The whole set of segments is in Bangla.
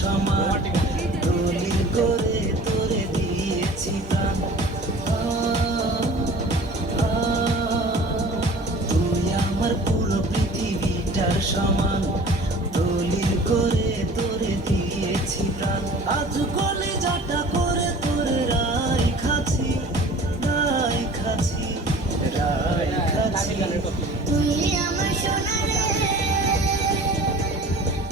সমান দলিল করে তোরে দিয়েছি প্রাণ তুই আমার পুরো পৃথিবীটার সমান দলিল করে তোরে দিয়েছি প্রাণ আজ কলিজাটা করে তোরে রাই খাচ্ছি তুই আমার সোনা রে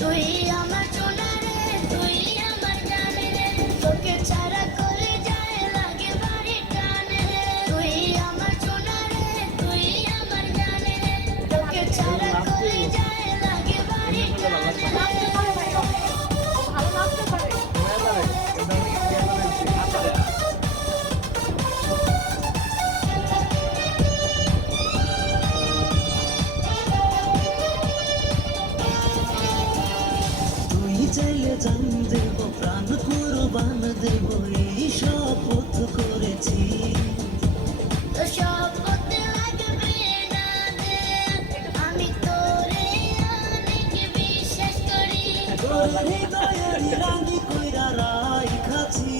তুই আমার সোনা রে তুই আমার জান রে তোকে ছাড়া করে যায় লাগে বাড়ি টান রে তুই আমার সোনা রে তুই আমার জান রে তোকে ছাড়া করে যায় লাগে বাড়ি টান রে ভালো নাচতে পারে চাইলে জান দেব প্রাণ কুরবান দেব এই শপথ করেছি তো শপথ লাগবে না রে আমি তোরে অনেক বিশ্বাস করি তোর হৃদয়ের রানী কইরা রাই খাচ্ছি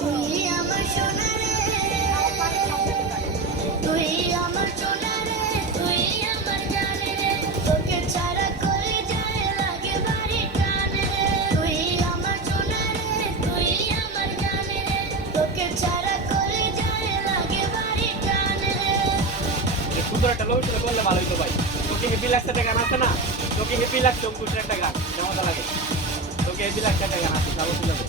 তুই আমার সোনা রে তুই আমার সোনা রে তুই আমার জান রে তোকে ছাড়া করে যায় লাগে বাড়ি টান রে তুই আমার সোনা রে তুই আমার জান রে তোকে ছাড়া করে যায় লাগে বাড়ি টান রে সুন্দর একটা লোক বললে ভালো হইতো ভাই তোকে হেপি লাগছে একটা গান আছে না তোকে হেপি লাগছে অঙ্কুশের একটা গান মজা লাগে তোকে হেপি লাগছে একটা গান আছে যাবো তুই যাবো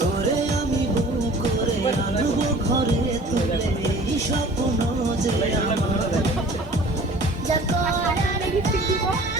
তোরে আমি বউ করে আনবো ঘরে তুলে এই স্বপ্ন যে আমার যা করার